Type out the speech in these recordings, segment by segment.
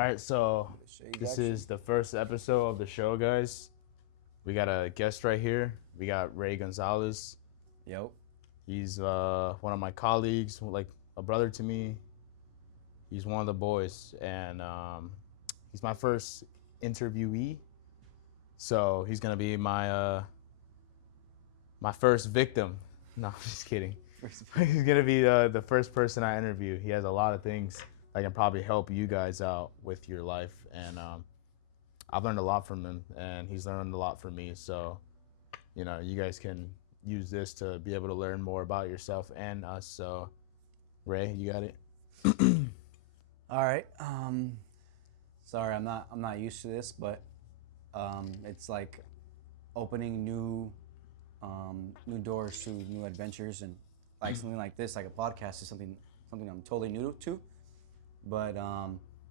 All right, so this is the first episode of the show, guys. We got a guest right here. We got Rey Gonzalez. Yep. He's one of my colleagues, like a brother to me. He's one of the boys, and he's my first interviewee. So he's gonna be my first victim. No, I'm just kidding. He's gonna be the first person I interview. He has a lot of things that can probably help you guys out with your life, and I've learned a lot from him, and he's learned a lot from me. So, you guys can use this to be able to learn more about yourself and us. So, Ray, you got it. All right. Sorry, I'm not used to this, but it's like opening new doors to new adventures, and like something like this, like a podcast, is something I'm totally new to. But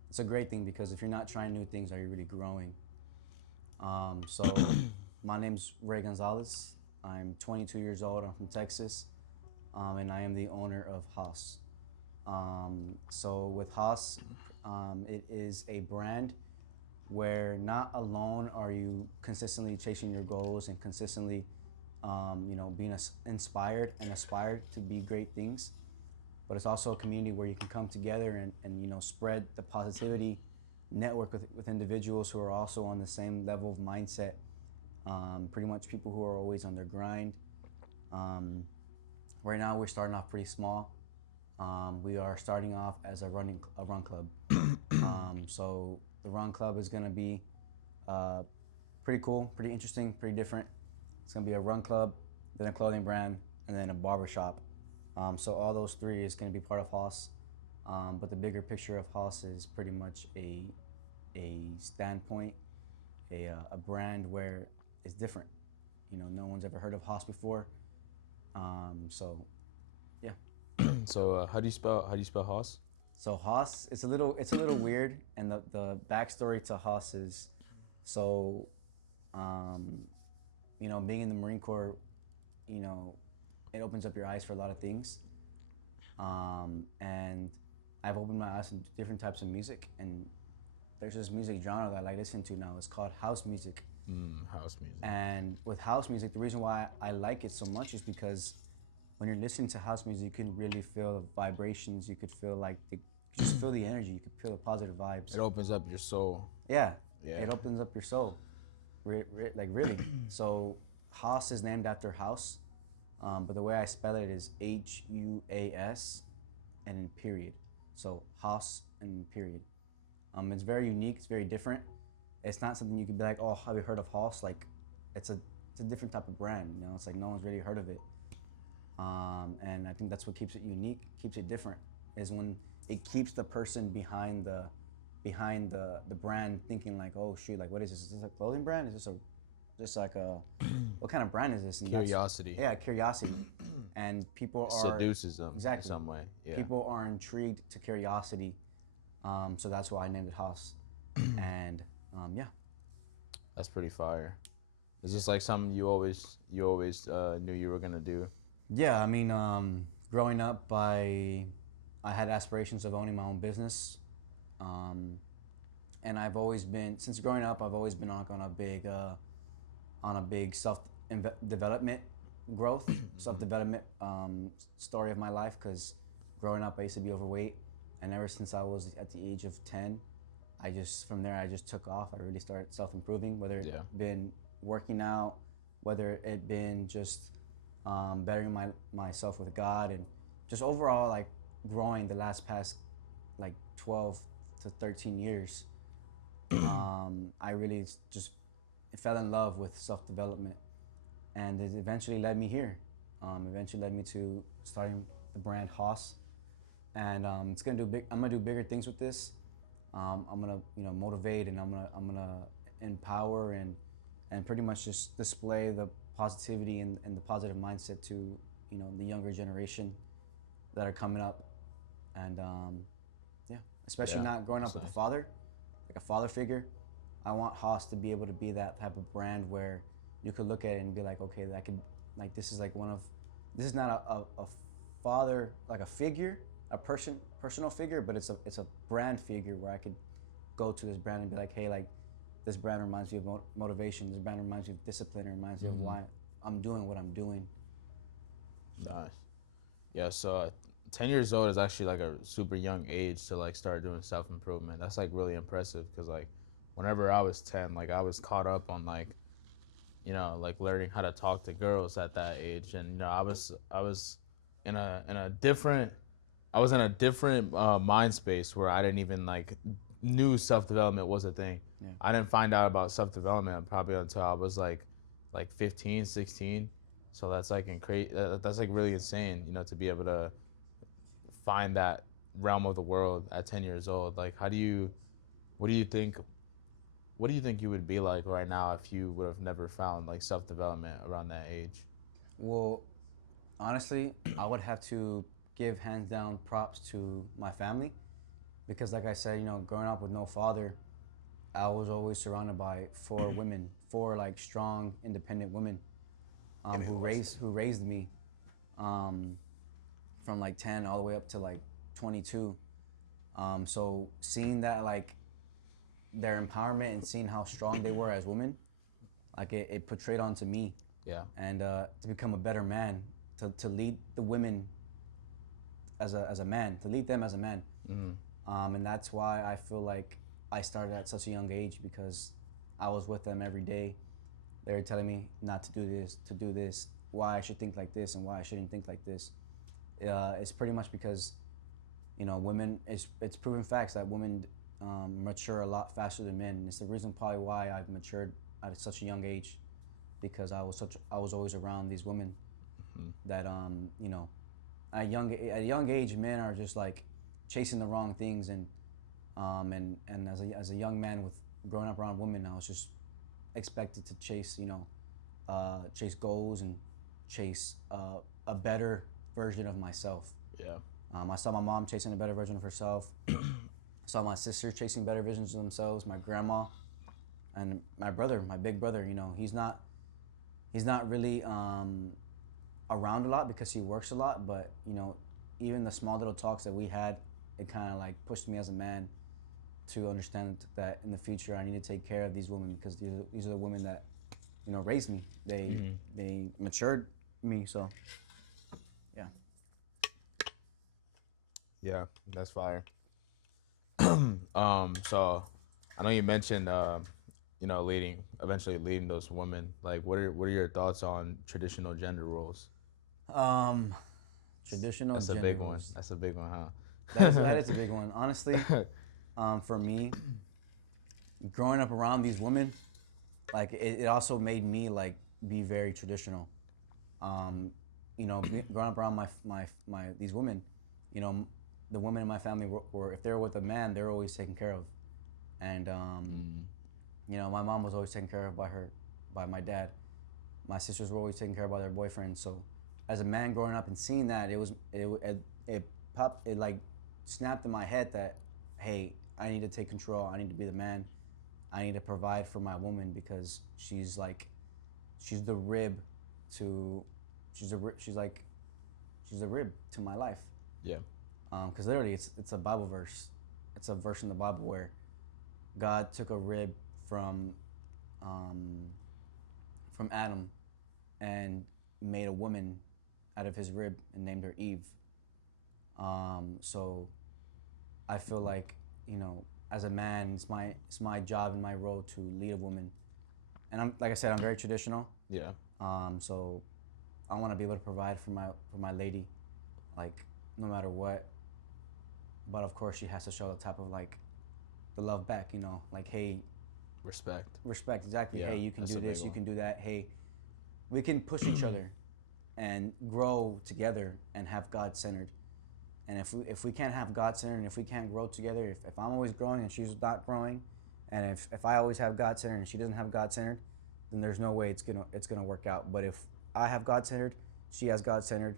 it's a great thing because if you're not trying new things, are you really growing? So my name's Rey Gonzalez. I'm 22 years old. I'm from Texas, and I am the owner of HAUS. So with HAUS, it is a brand where not alone are you consistently chasing your goals and consistently, being inspired and aspired to be great things, but it's also a community where you can come together and spread the positivity, network with individuals who are also on the same level of mindset. Pretty much people who are always on their grind. Right now we're starting off pretty small. We are starting off as a run club. So the run club is going to be pretty cool, pretty interesting, pretty different. It's going to be a run club, then a clothing brand, and then a barber shop. So all those three is going to be part of HAUS. But the bigger picture of HAUS is pretty much a standpoint, a brand where it's different. No one's ever heard of HAUS before. So yeah. So, how do you spell Haas? So HAUS, it's a little weird, and the backstory to HAUS is, so, being in the Marine Corps, it opens up your eyes for a lot of things, and I've opened my eyes to different types of music, and there's this music genre that I like listening to now. It's called house music. House music. And with house music, the reason why I like it so much is because when you're listening to house music, you can really feel the vibrations. You could feel you just feel the energy. You could feel the positive vibes. It opens up your soul. Yeah. Yeah. It opens up your soul. Like really. So HAUS is named after house, but the way I spell it is HUAS and then period. So HAUS and period. It's very unique. It's very different. It's not something you could be like, oh, have you heard of HAUS? Like, it's a different type of brand. It's like no one's really heard of it. And I think that's what keeps it unique, keeps it different, is when it keeps the person behind the brand thinking like, oh shoot, like what is this? Is this a clothing brand? Is this like a what kind of brand is this? And Curiosity. Yeah, curiosity. And people are seduces them exactly in some way. Yeah. People are intrigued to curiosity. So that's why I named it HAUS. And yeah. That's pretty fire. Is this like something you always knew you were gonna do? Yeah, I mean, growing up, I had aspirations of owning my own business, and I've always been, since growing up, I've always been on a big self development growth, self development story of my life. Because growing up, I used to be overweight, and ever since I was at the age of 10, from there I just took off. I really started self improving, whether it been working out, whether it been just bettering myself with God, and just overall like growing the past like 12 to 13 years. I really just fell in love with self-development, and it eventually led me here. Eventually led me to starting the brand HAUS, and I'm gonna do bigger things with this. I'm gonna motivate, and I'm gonna empower and pretty much just display the positivity and the positive mindset to the younger generation that are coming up, and yeah, especially not growing up with a father, like a father figure. I want HAUS to be able to be that type of brand where you could look at it and be like, okay, this is like this is not a father, like a figure, a personal figure, but it's a brand figure where I could go to this brand and be like, hey, like this brand reminds me of motivation. This brand reminds me of discipline. It reminds me of why I'm doing what I'm doing. Nice. Yeah, so 10 years old is actually like a super young age to like start doing self-improvement. That's like really impressive because like whenever I was 10, like I was caught up on like, like learning how to talk to girls at that age. And, I was in a different, I was in a different mind space where I didn't even like knew self-development was a thing. Yeah. I didn't find out about self-development probably until I was like 15, 16. So that's like that's like really insane, to be able to find that realm of the world at 10 years old. Like, what do you think, you would be like right now if you would have never found like self-development around that age? Well, honestly, I would have to give hands down props to my family because, like I said, growing up with no father, I was always surrounded by four women, four like strong, independent women, who raised me, from like 10 all the way up to like 22. So seeing that like their empowerment and seeing how strong they were as women, like it portrayed onto me. Yeah. And to become a better man, to lead the women as a man, to lead them as a man. And that's why I feel like I started at such a young age because I was with them every day. They were telling me not to do this, why I should think like this and why I shouldn't think like this. It's pretty much because, women, it's proven facts that women mature a lot faster than men. And it's the reason probably why I've matured at such a young age, because I was always around these women that at a young age, men are just like chasing the wrong things, and as a young man with growing up around women, I was just expected to chase chase goals and chase a better version of myself. Yeah. I saw my mom chasing a better version of herself. I saw my sister chasing better visions of themselves. My grandma, and my brother, my big brother. He's not really around a lot because he works a lot. But even the small little talks that we had, it kind of like pushed me as a man to understand that in the future I need to take care of these women because these are the women that raised me. They matured me. So yeah. Yeah, that's fire. So I know you mentioned, eventually leading those women. Like, what are your thoughts on traditional gender roles? Traditional That's a gender big one. roles. That's a big one, huh? That is a big one. Honestly, for me, growing up around these women, like it also made me like be very traditional. Growing up around my these women, the women in my family were if they were with a man, they're always taken care of, and my mom was always taken care of by my dad. My sisters were always taken care of by their boyfriends. So, as a man growing up and seeing that, it popped, it like snapped in my head that, hey, I need to take control. I need to be the man. I need to provide for my woman because she's the rib to, she's the rib to my life. Yeah. Because literally, it's a Bible verse. It's a verse in the Bible where God took a rib from Adam and made a woman out of his rib and named her Eve. So I feel like as a man, it's my job and my role to lead a woman. And like I said, I'm very traditional. Yeah. So I want to be able to provide for my lady, like no matter what. But of course, she has to show the type of like the love back. Like, hey, Respect. Exactly. Yeah, Hey, you can that's do a big this. You one. can do that. Hey, we can push each other and grow together and have God centered. And if we can't have God centered and if we can't grow together, if I'm always growing and she's not growing, and if I always have God centered and she doesn't have God centered, then there's no way it's gonna work out. But if I have God centered, she has God centered,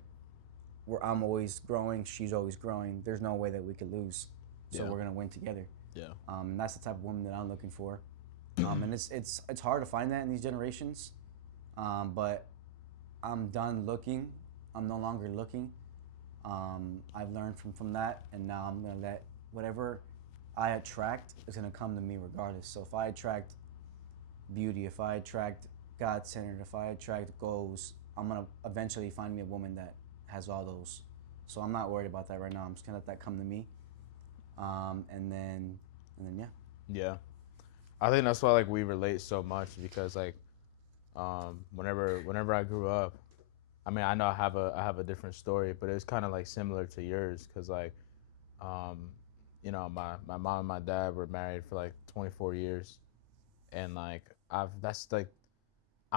where I'm always growing, she's always growing, there's no way that we could lose. So Yeah. we're gonna win together. Yeah. And that's the type of woman that I'm looking for. And it's hard to find that in these generations. But I'm done looking. I'm no longer looking. I've learned from that, and now I'm gonna let whatever I attract is gonna come to me regardless. So if I attract beauty, if I attract God-centered, if I attract goals, I'm gonna eventually find me a woman that has all those. So I'm not worried about that right now. I'm just gonna let that come to me, and then yeah. Yeah. I think that's why like we relate so much because like whenever I grew up, I mean I know I have a different story, but it's kind of like similar to yours because like um, you know my mom and my dad were married for like 24 years, and like I've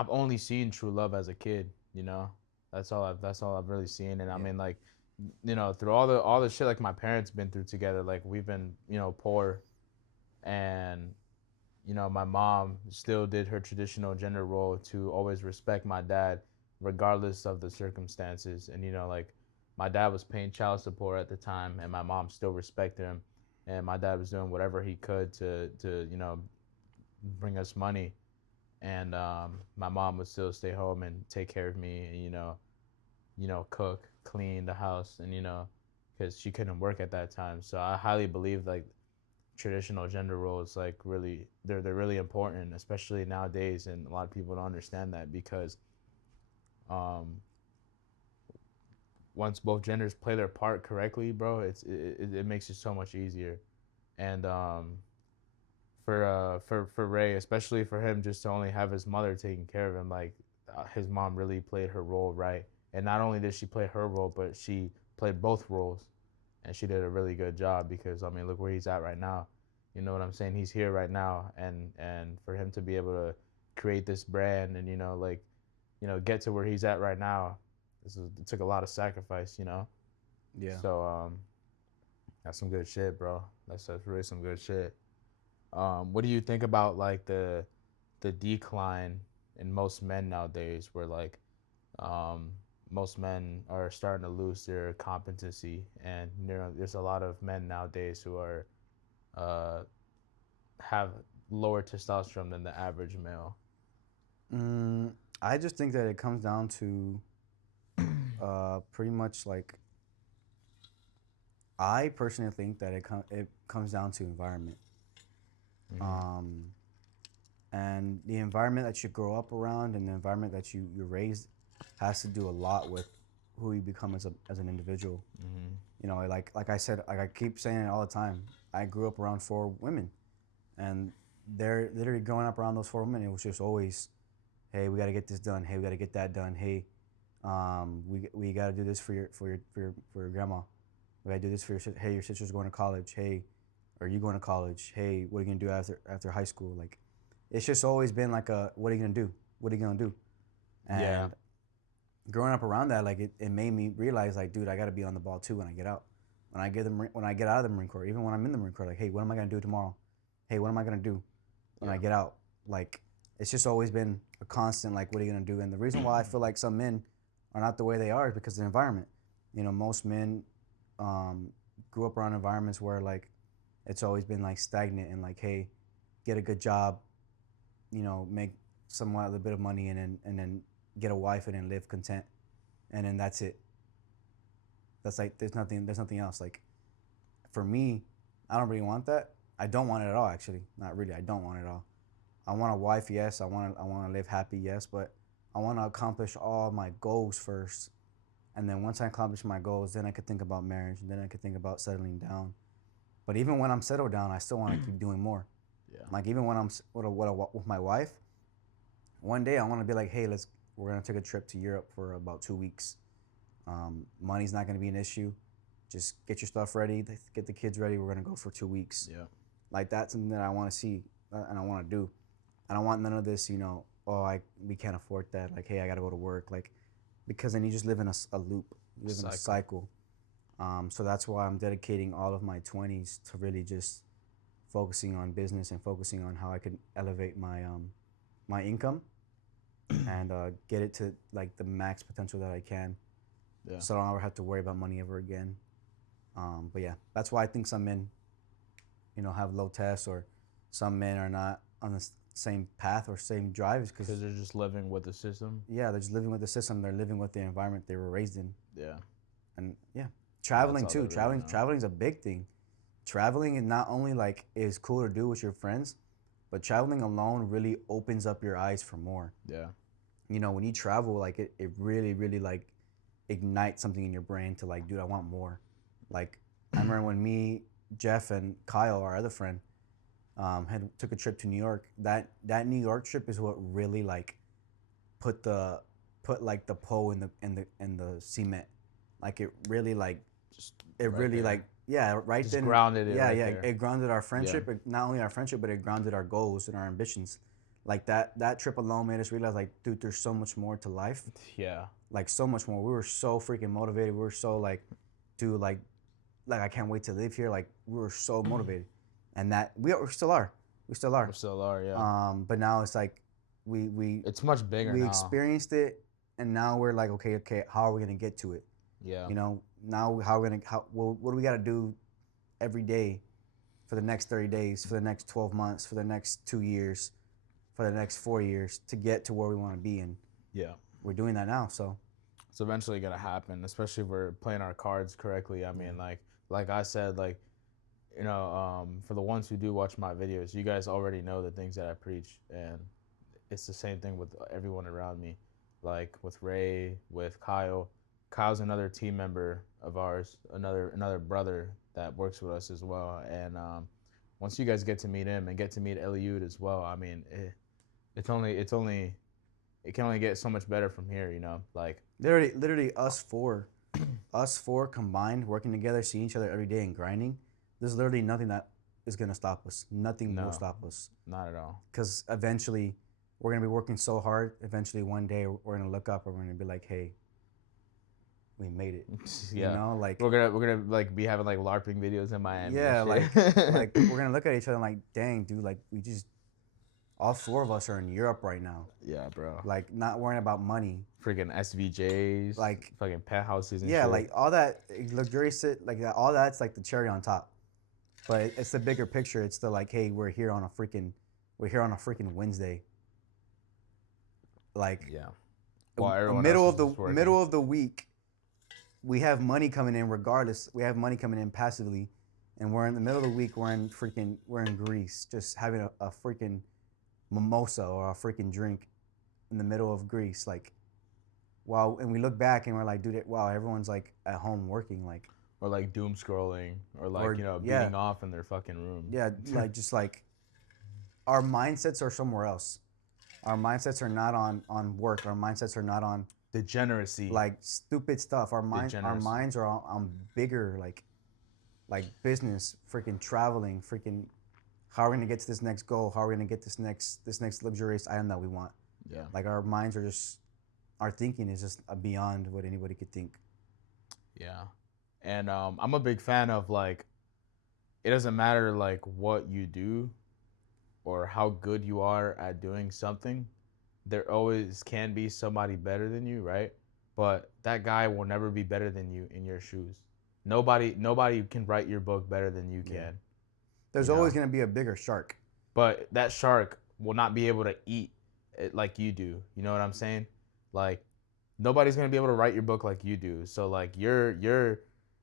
only seen true love as a kid, you know. That's all I've really seen, and I Yeah. mean like you know through all the shit like my parents been through together, like we've been you know poor, and you know, my mom still did her traditional gender role to always respect my dad, regardless of the circumstances. And, you know, like my dad was paying child support at the time, and my mom still respected him. And my dad was doing whatever he could to you know, bring us money. And my mom would still stay home and take care of me, and, you know, cook, clean the house, and, you know, because she couldn't work at that time. So I highly believe, like, traditional gender roles like really they're really important, especially nowadays, and a lot of people don't understand that because um once both genders play their part correctly, bro, it makes it so much easier. And for Ray, especially for him just to only have his mother taking care of him, like his mom really played her role right. And not only did she play her role, but she played both roles, and she did a really good job because I mean, look where he's at right now. You know what I'm saying? He's here right now, and for him to be able to create this brand and you know like you know get to where he's at right now, it took a lot of sacrifice, you know. Yeah. So that's some good shit, bro. That's really some good shit. What do you think about like the decline in most men nowadays, where like um, most men are starting to lose their competency, and you know there's a lot of men nowadays who are uh, have lower testosterone than the average male. Mm, I just think that it comes down to pretty much like I personally think that it comes down to environment. Mm-hmm. Um, and the environment that you grow up around and the environment that you're raised has to do a lot with who you become as an individual. Mm-hmm. You know, like I said, like I keep saying it all the time. I grew up around four women, and they're literally growing up around those four women. It was just always, hey, we got to get this done. Hey, we got to get that done. Hey, we got to do this for your grandma. We got to do this for your hey, your sister's going to college. Hey, are you going to college? Hey, what are you gonna do after high school? Like, it's just always been like a, what are you gonna do? What are you gonna do? Yeah. And growing up around that, like it made me realize, like, dude, I got to be on the ball too when I get out. When I get out of the Marine Corps, even when I'm in the Marine Corps, like, hey, what am I gonna do tomorrow? Hey, what am I gonna do when I Yeah. get out? Like, it's just always been a constant, like, what are you gonna do? And the reason why I feel like some men are not the way they are is because of the environment. You know, most men um, grew up around environments where like it's always been like stagnant and like, hey, get a good job, you know, make somewhat a little bit of money, and then get a wife and then live content, and then that's it. That's like there's nothing else. Like, for me, I don't really want that. I don't want it at all, actually. Not really. I don't want it at all. I want a wife, yes. I want to live happy, yes. But I want to accomplish all my goals first, and then once I accomplish my goals, then I could think about marriage, and then I could think about settling down. But even when I'm settled down, I still want to keep doing more. Yeah. Like, even when I'm with my wife, one day I want to be like, hey, we're gonna take a trip to Europe for about 2 weeks. Money's not gonna be an issue. Just get your stuff ready, get the kids ready. We're gonna go for 2 weeks. Yeah. Like, that's something that I want to see and I want to do. I don't want none of this, you know. Oh, we can't afford that. Like, hey, I gotta go to work. Like, because then you just live in a loop. You live in a cycle. So that's why I'm dedicating all of my 20s to really just focusing on business and focusing on how I can elevate my income and get it to like the max potential that I can. Yeah. So I don't ever have to worry about money ever again. But yeah, that's why I think some men, you know, have low tests, or some men are not on the same path or same drives because Because they're just living with the system. yeah, they're just living with the system. They're living with the environment they were raised in, Yeah. and yeah, That's traveling all they too. really know. Traveling's a big thing. traveling is not only like is cool to do with your friends, but traveling alone really opens up your eyes for more. Yeah. You know, when you travel, like it really, really like ignites something in your brain to like, dude, I want more. Like I remember when me, Jeff, and Kyle, our other friend, had took a trip to New York. That New York trip is what really like put like the pole in the cement. Like it really like Just it right really there. like yeah right Just then grounded it yeah right yeah there. it grounded our friendship. Not only our friendship, but it grounded our goals and our ambitions. Like that trip alone made us realize like, dude, there's so much more to life. Yeah. Like so much more. We were so freaking motivated. We were so like, dude, like I can't wait to live here. Like we were so motivated, and that we still are. We still are. We still are, yeah. But now it's like we It's much bigger we now. experienced it, and now we're like, okay, how are we gonna get to it? Yeah. You know, now how we're gonna what do we gotta do every day for the next 30 days, for the next 12 months, for the next 2 years, for the next 4 years to get to where we want to be, and Yeah. we're doing that now. So It's eventually gonna happen, especially if we're playing our cards correctly. I mean, like I said, like, for the ones who do watch my videos, you guys already know the things that I preach, and it's the same thing with everyone around me, like with Ray, with Kyle. Kyle's another team member of ours, another brother that works with us as well. And once you guys get to meet him and get to meet Eliud as well, I mean, it can only get so much better from here, like. literally us four combined, working together, seeing each other every day and grinding. There's literally nothing that is gonna stop us. Nothing No. will stop us. Not at all. Because eventually, we're gonna be working so hard. Eventually, one day, we're gonna look up and we're gonna be like, "Hey, we made it." Yeah. You know, like We're gonna like be having like LARPing videos in Miami. yeah, and shit. like we're gonna look at each other and like, "Dang, dude, like we just all four of us are in Europe right now. Yeah, bro. Like not worrying about money. Freaking SVJs, Like fucking penthouses and yeah, shit. like all that luxurious like that, all that's like the cherry on top. But it's the bigger picture. It's the like, hey, we're here on a freaking Wednesday. Like Yeah. middle of the week, we have money coming in regardless. We have money coming in passively, and we're in the middle of the week. We're in Greece, just having a freaking mimosa or a freaking drink in the middle of Greece. Like, wow. And we look back and we're like, dude, wow, everyone's like at home working, like. Or like doom scrolling, or like yeah. beating off in their fucking room. Yeah, like just like our mindsets are somewhere else. Our mindsets are not on work. Our mindsets are not on Degeneracy. like stupid stuff. Our minds are on bigger like business, freaking traveling, freaking how are we gonna get to this next goal? How are we gonna get this next luxurious item that we want? Yeah. Like our minds are just our thinking is just beyond what anybody could think. Yeah. And I'm a big fan of like, it doesn't matter like what you do or how good you are at doing something, there always can be somebody better than you, right? But that guy will never be better than you in your shoes. Nobody can write your book better than you can. Yeah. There's always going to be a bigger shark. But that shark will not be able to eat it like you do. You know what I'm saying? Like, nobody's going to be able to write your book like you do. So like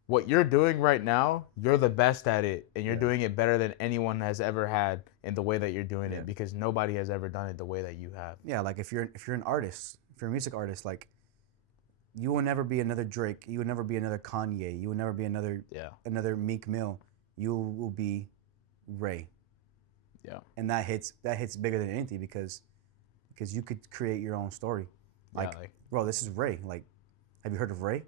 what you're doing right now, you're the best at it, and you're doing it better than anyone has ever had in the way that you're doing it, because nobody has ever done it the way that you have. Yeah, like if you're an artist, if you're a music artist, like you will never be another Drake, you will never be another Kanye, you will never be another Meek Mill. You will be Ray. Yeah. And that hits bigger than anything because you could create your own story. Like, bro, this is Ray. Like, have you heard of Ray?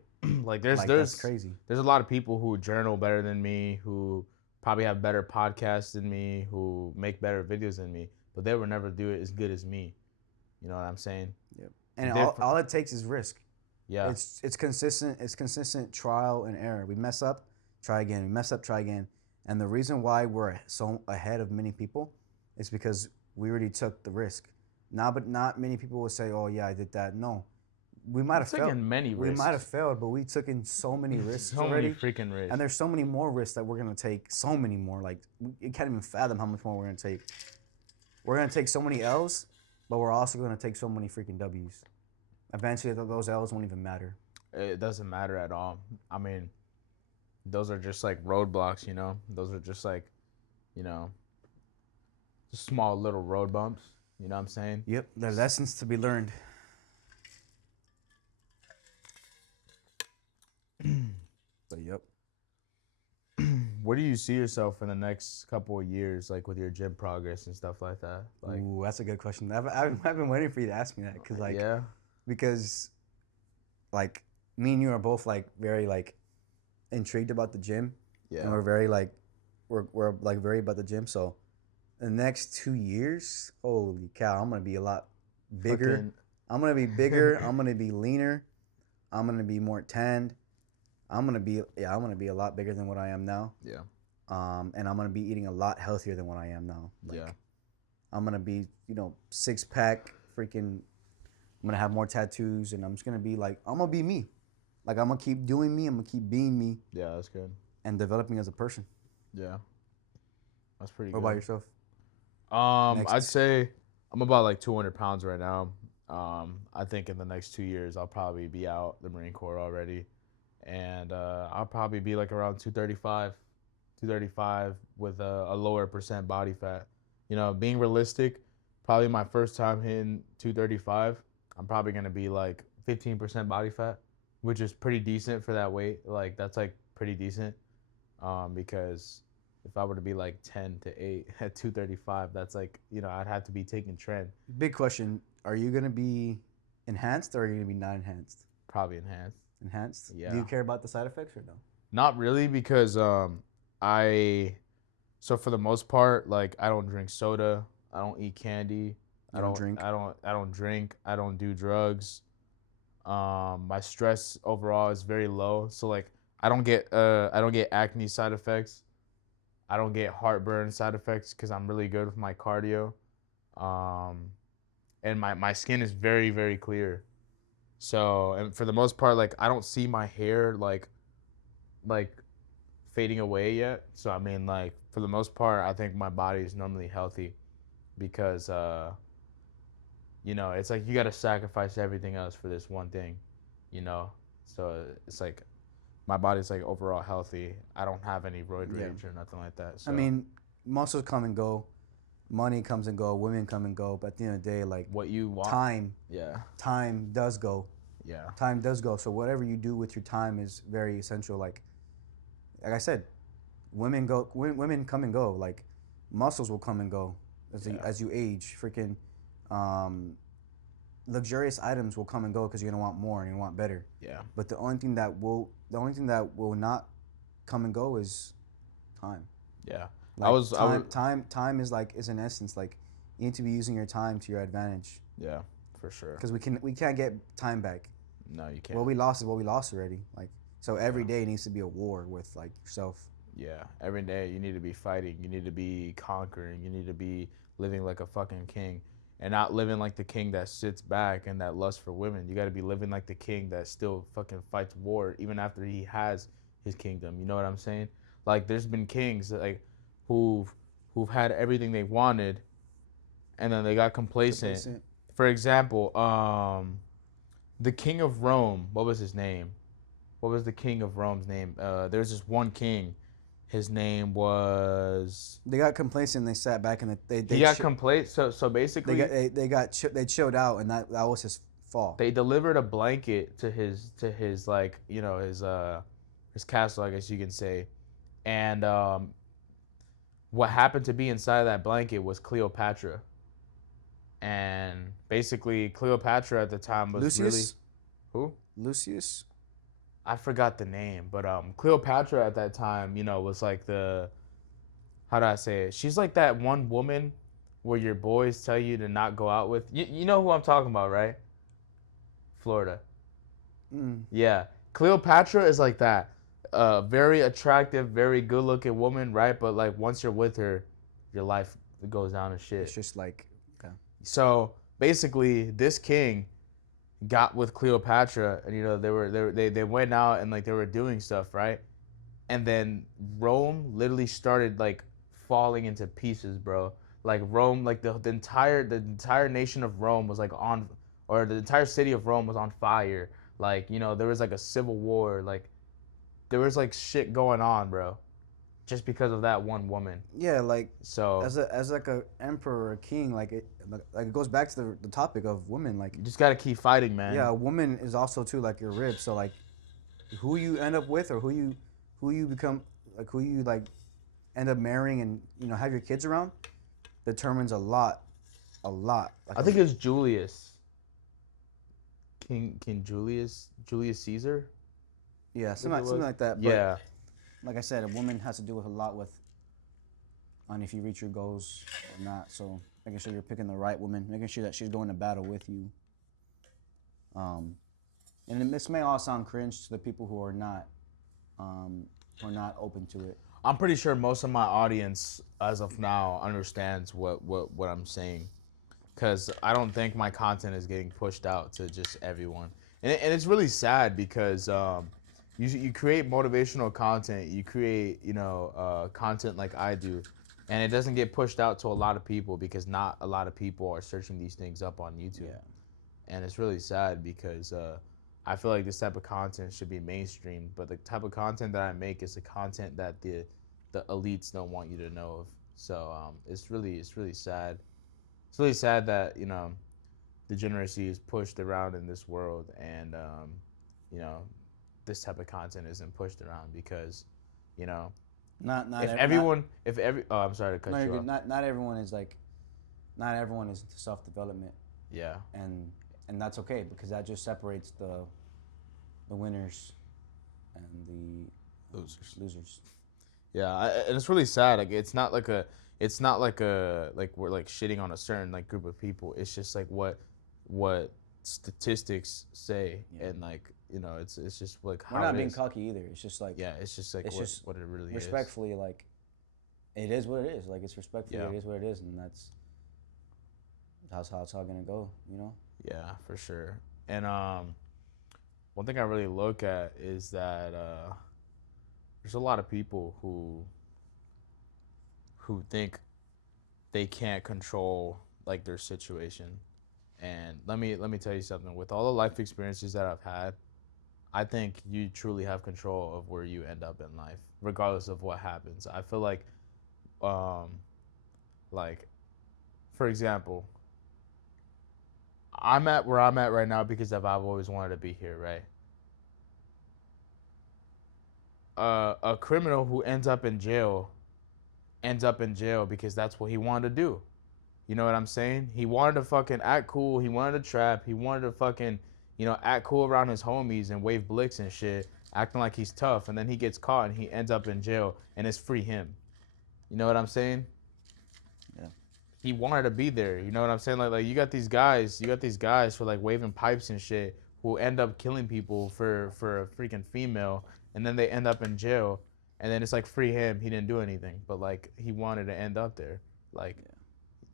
Like there's that's crazy. There's a lot of people who journal better than me, who probably have better podcasts than me, who make better videos than me, but they will never do it as good as me. You know what I'm saying? Yep. And all it takes is risk. Yeah. It's consistent trial and error. We mess up, try again. We mess up, try again. And the reason why we're so ahead of many people is because we already took the risk. But not many people will say, "Oh yeah, I did that." No. We might have failed. Many risks. We might have failed, but we took in so many risks So already. many freaking risks. And there's so many more risks that we're gonna take. So many more. Like you can't even fathom how much more we're gonna take. We're gonna take so many L's, but we're also gonna take so many freaking W's. Eventually, those L's won't even matter. It doesn't matter at all. I mean, those are just like roadblocks, you know. Those are just like, you know, just small little road bumps. You know what I'm saying? Yep, they're lessons to be learned. But yep. Where do you see yourself in the next couple of years, like with your gym progress and stuff like that? Like, Ooh, that's a good question. I've been waiting for you to ask me that yeah, because like me and you are both like very like intrigued about the gym, and yeah, we're very like we're like very about the gym. So the next 2 years, holy cow, I'm gonna be a lot bigger. Fucking- I'm gonna be bigger. I'm gonna be leaner. I'm gonna be more tanned. I'm gonna be a lot bigger than what I am now. yeah, And I'm gonna be eating a lot healthier than what I am now. Like, yeah, I'm gonna be, 6-pack, freaking. I'm gonna have more tattoos, and I'm just gonna be like, I'm gonna be me. Like, I'm gonna keep doing me. I'm gonna keep being me yeah. That's good. and developing as a person. Yeah, that's pretty What good. about yourself? Next. I'd say I'm about like 200 pounds right now. I think in the next 2 years I'll probably be out the Marine Corps already, and I'll probably be like around 235 with a lower percent body fat. You know, being realistic, probably my first time hitting 235, I'm probably gonna be like 15% body fat, which is pretty decent for that weight. Like that's like pretty decent, because if I were to be like 10 to 8 at 235, that's like, I'd have to be taking trend. Big question: are you gonna be enhanced or are you gonna be not enhanced? Probably enhanced. Enhanced. Yeah. Do you care about the side effects or no? Not really, because so for the most part, like I don't drink soda, I don't eat candy, You don't drink? I don't drink, I don't do drugs. My stress overall is very low, so like I don't get acne side effects. I don't get heartburn side effects because I'm really good with my cardio. And my skin is very, very clear. So, and for the most part, like I don't see my hair like fading away yet. So I mean, like for the most part, I think my body is normally healthy because it's like you got to sacrifice everything else for this one thing, you know. So it's like my body's like overall healthy. I don't have any roid rage or nothing like that. So I mean, muscles come and go, money comes and go, women come and go, but at the end of the day, like what you want, time yeah, does go. yeah, Time does go. So whatever you do with your time is very essential. Like I said, women come and go. Like muscles will come and go as you age. Freaking luxurious items will come and go because you're gonna want more and you want better. yeah. But the only thing that will not come and go is time. Yeah. Like time is an essence. Like you need to be using your time to your advantage. Yeah, for sure. Because we can't get time back. No, you can't. What we lost is what we lost already. Like so every day needs to be a war with like yourself. Yeah, every day you need to be fighting. You need to be conquering. You need to be living like a fucking king, and not living like the king that sits back and that lusts for women. You got to be living like the king that still fucking fights war even after he has his kingdom. You know what I'm saying? Like there's been kings like who've had everything they wanted, and then they got complacent. For example, the king of Rome. What was his name? What was the king of Rome's name? There's this one king. His name was. They got complacent. And they sat back and they got complacent. So basically, they chilled out, and that was his fall. They delivered a blanket to his like his castle, I guess you can say, and what happened to be inside of that blanket was Cleopatra. And basically, Cleopatra at the time was Lucius? Really who? Lucius. I forgot the name, but Cleopatra at that time, was like the, how do I say it? She's like that one woman where your boys tell you to not go out with. You know who I'm talking about, right? Florida. Yeah, Cleopatra is like that. Very attractive, very good-looking woman, right? But like once you're with her, your life goes down to shit. It's just like. Okay. So basically, this king got with Cleopatra, and they went out and like they were doing stuff, right? And then Rome literally started like falling into pieces, bro. Like Rome, like the entire nation of Rome was like on, or the entire city of Rome was on fire. Like there was like a civil war. Like there was like shit going on, bro, just because of that one woman. Yeah, like So as like a emperor or a king, like it goes back to the topic of women. Like, you just gotta keep fighting, man. yeah, a woman is also too like your rib. So like, who you end up with or who you become, like who you like end up marrying and have your kids around, determines a lot. Like I think it's Julius. King Julius Caesar. yeah, something like that. But Yeah, like I said, a woman has to do with a lot with on if you reach your goals or not. So making sure you're picking the right woman, making sure that she's going to battle with you. And this may all sound cringe to the people who are not open to it. I'm pretty sure most of my audience, as of now, understands what I'm saying, because I don't think my content is getting pushed out to just everyone, and it's really sad because you create motivational content, you create content like I do, and it doesn't get pushed out to a lot of people because not a lot of people are searching these things up on YouTube, and it's really sad because I feel like this type of content should be mainstream, but the type of content that I make is the content that the elites don't want you to know of. So it's really sad. It's really sad that degeneracy is pushed around in this world, and this type of content isn't pushed around because not I'm sorry to cut you off. Not everyone is like, not everyone is into self development. Yeah. And that's okay because that just separates the winners and the losers. Yeah, and it's really sad. Like it's not like we're like shitting on a certain like group of people. It's just like what statistics say, and like it's just like how we're not being cocky either. It's just like it's just like what it really respectfully, is. like it is what it is. Like it's respectfully, Yeah. It is what it is, and that's how it's all gonna go. Yeah, for sure. And one thing I really look at is that there's a lot of people who think they can't control like their situation. And let me tell you something. With all the life experiences that I've had, I think you truly have control of where you end up in life, regardless of what happens. I feel like for example, I'm at where I'm at right now because I've always wanted to be here, right? A criminal who ends up in jail because that's what he wanted to do. You know what I'm saying? He wanted to fucking act cool. He wanted to trap. He wanted to fucking, act cool around his homies and wave blicks and shit, acting like he's tough. And then he gets caught and he ends up in jail and it's free him. You know what I'm saying? Yeah. He wanted to be there. You know what I'm saying? Like you got these guys for like waving pipes and shit who end up killing people for a freaking female, and then they end up in jail, and then it's like free him. He didn't do anything, but like he wanted to end up there. Like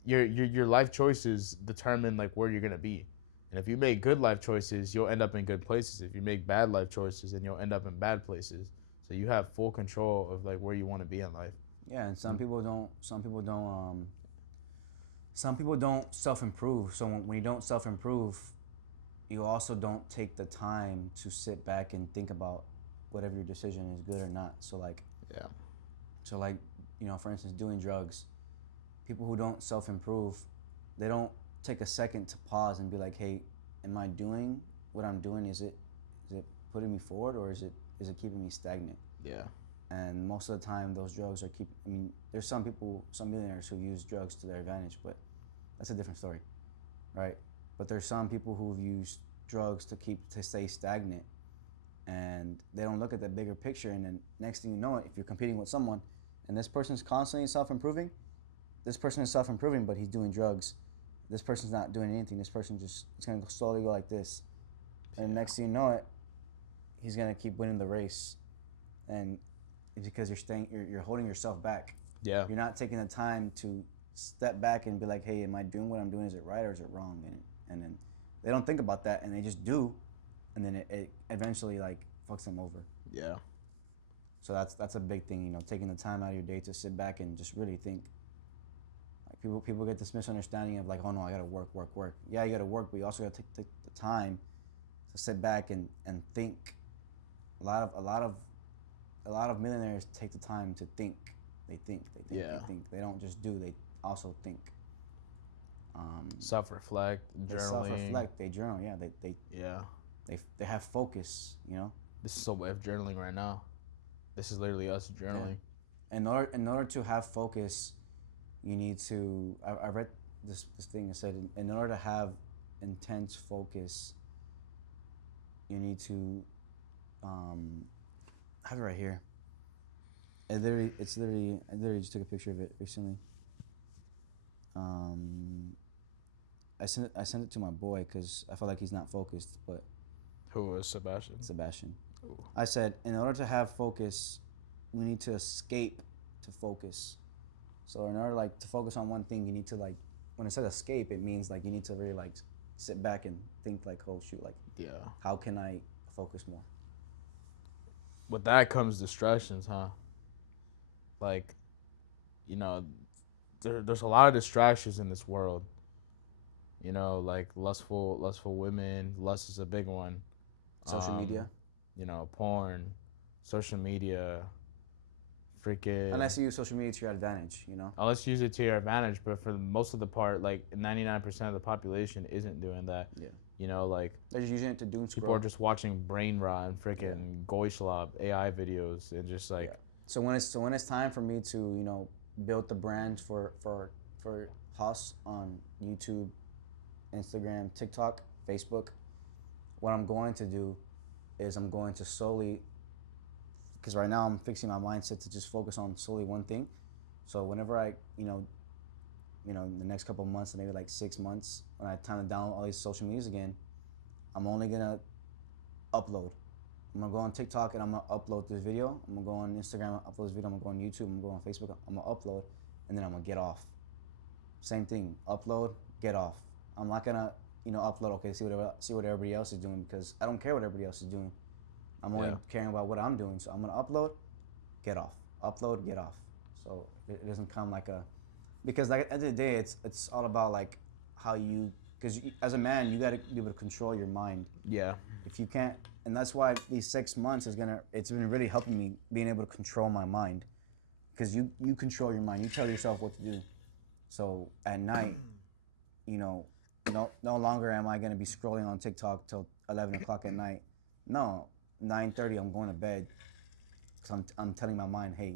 your life choices determine like where you're gonna be, and if you make good life choices, you'll end up in good places. If you make bad life choices, then you'll end up in bad places. So you have full control of like where you want to be in life. Yeah, and some people don't self-improve. So when you don't self-improve, you also don't take the time to sit back and think about whatever your decision is good or not. So like, for instance, doing drugs. People who don't self-improve, they don't take a second to pause and be like, hey, am I doing what I'm doing? Is it putting me forward, or is it keeping me stagnant? Yeah. And most of the time, those drugs are there's some millionaires who use drugs to their advantage, but that's a different story, right? But there's some people who've used drugs to stay stagnant, and they don't look at the bigger picture. And then next thing you know, if you're competing with someone, and this person's constantly self-improving, but he's doing drugs. This person's not doing anything. This person it's gonna slowly go like this, and next thing you know it, he's gonna keep winning the race, and it's because you're holding yourself back. Yeah. You're not taking the time to step back and be like, hey, am I doing what I'm doing? Is it right or is it wrong? And then they don't think about that, and they just do, and then it eventually like fucks them over. Yeah. So that's a big thing, taking the time out of your day to sit back and just really think. Like people get this misunderstanding of like, oh no, I gotta work. Yeah, you gotta work, but you also gotta take the time to sit back and think. A lot of a lot of millionaires take the time to think. They think. Yeah. They think. They don't just do. They also think. Self-reflect, They journaling. self-reflect. They journal. Yeah. Yeah. They have focus. You know. This is so way of journaling right now. This is literally us journaling. Yeah. In order to have focus, you need to. I read this thing that said in order to have intense focus, you need to. I have it right here. I literally just took a picture of it recently. I sent it to my boy because I feel like he's not focused, but Who is Sebastian? Sebastian. Ooh. I said, in order to have focus, we need to escape to focus. So in order to focus on one thing, you need to when it says escape, it means you need to really sit back and think oh shoot, Yeah. how can I focus more? With that comes distractions, huh? There's a lot of distractions in this world. Lustful women. Lust is a big one. Social media. Porn, social media, freaking. Unless you use social media to your advantage, Unless you use it to your advantage, but for most of the part, 99% of the population isn't doing that. Yeah. They're just using it to doom scroll. People are just watching brain rot and freaking Goyschlab AI videos and just Yeah. So when it's time for me to build the brand for HAUS on YouTube, Instagram, TikTok, Facebook, what I'm going to do is I'm going to solely, because right now I'm fixing my mindset to just focus on solely one thing. So whenever I, in the next couple of months, maybe 6 months, when I have time to download all these social medias again, I'm only gonna upload. I'm gonna go on TikTok and I'm gonna upload this video. I'm gonna go on Instagram, upload this video. I'm gonna go on YouTube. I'm gonna go on Facebook. I'm gonna upload, and then I'm gonna get off. Same thing. Upload, get off. I'm not gonna, upload. Okay, see what everybody else is doing, because I don't care what everybody else is doing. I'm only caring about what I'm doing. So I'm gonna upload, get off. Upload, get off. So it doesn't come because at the end of the day, it's all about how you. Because as a man, you got to be able to control your mind. Yeah. If you can't, and that's why these 6 months it's been really helping me being able to control my mind. Because you control your mind. You tell yourself what to do. So at night, no longer am I going to be scrolling on TikTok till 11 o'clock at night. No, 9:30 I'm going to bed. Because I'm telling my mind, hey,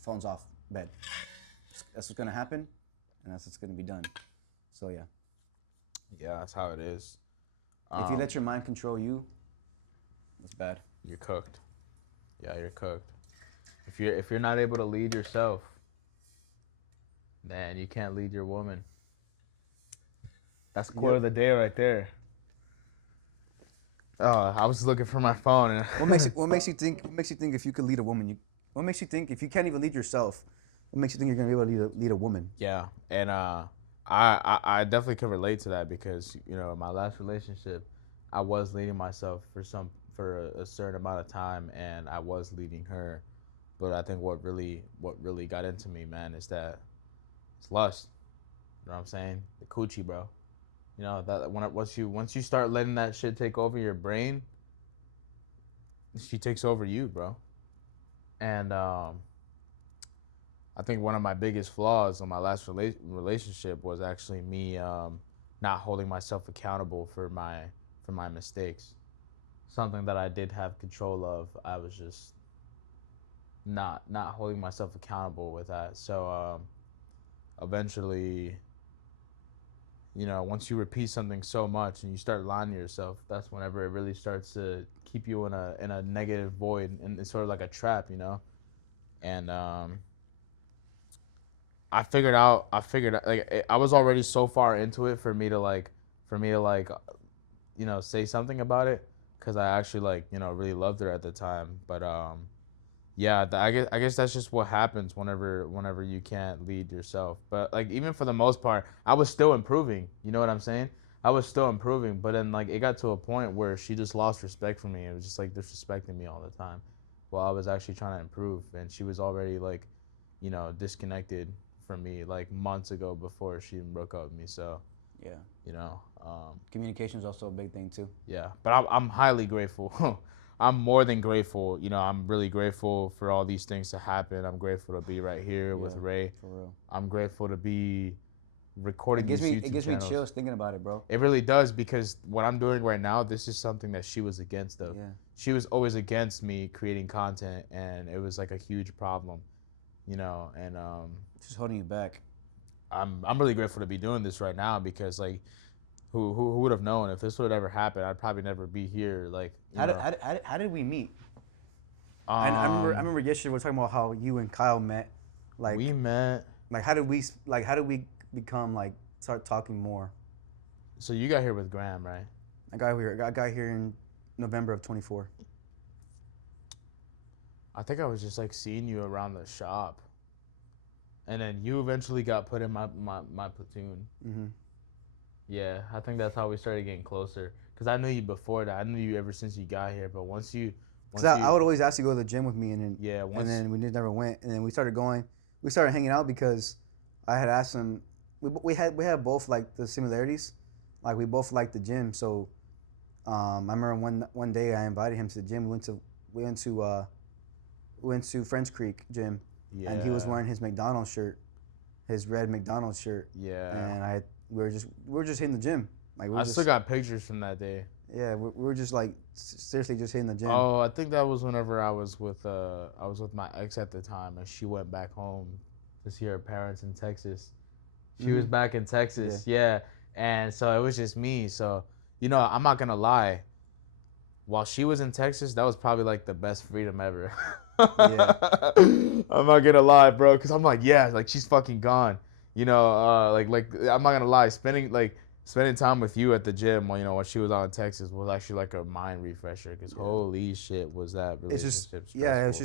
phone's off, bed. That's what's going to happen, and that's what's going to be done. So yeah. Yeah, that's how it is. If you let your mind control you, that's bad. You're cooked. Yeah, you're cooked. If you're not able to lead yourself, then you can't lead your woman. That's quote of the day right there. Oh, I was looking for my phone. And what makes you think if you could lead a woman? What makes you think if you can't even lead yourself? What makes you think you're gonna be able to lead a woman? Yeah, and I definitely can relate to that because my last relationship, I was leading myself for a certain amount of time, and I was leading her, but I think what really got into me, man, is that it's lust. You know what I'm saying? The coochie, bro. That once you start letting that shit take over your brain, she takes over you, bro. And I think one of my biggest flaws on my last relationship was actually me not holding myself accountable for my mistakes. Something that I did have control of, I was just not holding myself accountable with that. So eventually, once you repeat something so much and you start lying to yourself, that's whenever it really starts to keep you in a negative void, and it's sort of like a trap, And I figured out I was already so far into it for me to say something about it, because I actually really loved her at the time. But yeah, I guess that's just what happens whenever you can't lead yourself. But even for the most part, I was still improving. You know what I'm saying? I was still improving, but then it got to a point where she just lost respect for me. It was just disrespecting me all the time, while I was actually trying to improve, and she was already disconnected from me months ago before she even broke up with me. So yeah, communication is also a big thing too. Yeah, but I'm highly grateful. I'm more than grateful. You know, I'm really grateful for all these things to happen. I'm grateful to be right here with Ray. For real. I'm grateful to be recording It gives these me YouTube it gives me channels. chills thinking about it, bro. It really does, because what I'm doing right now, this is something that she was against of. Yeah. She was always against me creating content, and it was like a huge problem, you know. And Just holding you back. I'm really grateful to be doing this right now, because like, who would have known if this would ever happen? I'd probably never be here. Like, How did we meet? I remember yesterday we were talking about how you and Kyle met. Like we met. Like how did we become like start talking more? So you got here with Graham, right? I got here in November of 24. I think I was just like seeing you around the shop, and then you eventually got put in my platoon. Mm-hmm. Yeah, I think that's how we started getting closer. Cause I knew you before that. I knew you ever since you got here. But once you, I would always ask you to go to the gym with me, and then and then we just never went. And then we started going. We started hanging out because I had asked him. We had both like the similarities, like we both liked the gym. So I remember one day I invited him to the gym. We went to French Creek gym, and he was wearing his McDonald's shirt, his red McDonald's shirt. Yeah. And we were just hitting the gym. Like I still got pictures from that day. Yeah, we were just like seriously just hitting the gym. Oh, I think that was whenever I was with my ex at the time, and she went back home to see her parents in Texas. She was back in Texas, yeah. And so it was just me. So, you know, I'm not gonna lie. While she was in Texas, that was probably like the best freedom ever. Yeah. I'm not gonna lie, bro, because I'm like, yeah, like she's fucking gone. You know, like I'm not gonna lie, spending time with you at the gym, when she was out in Texas, was actually like a mind refresher. Because holy shit, was that relationship stressful. It's just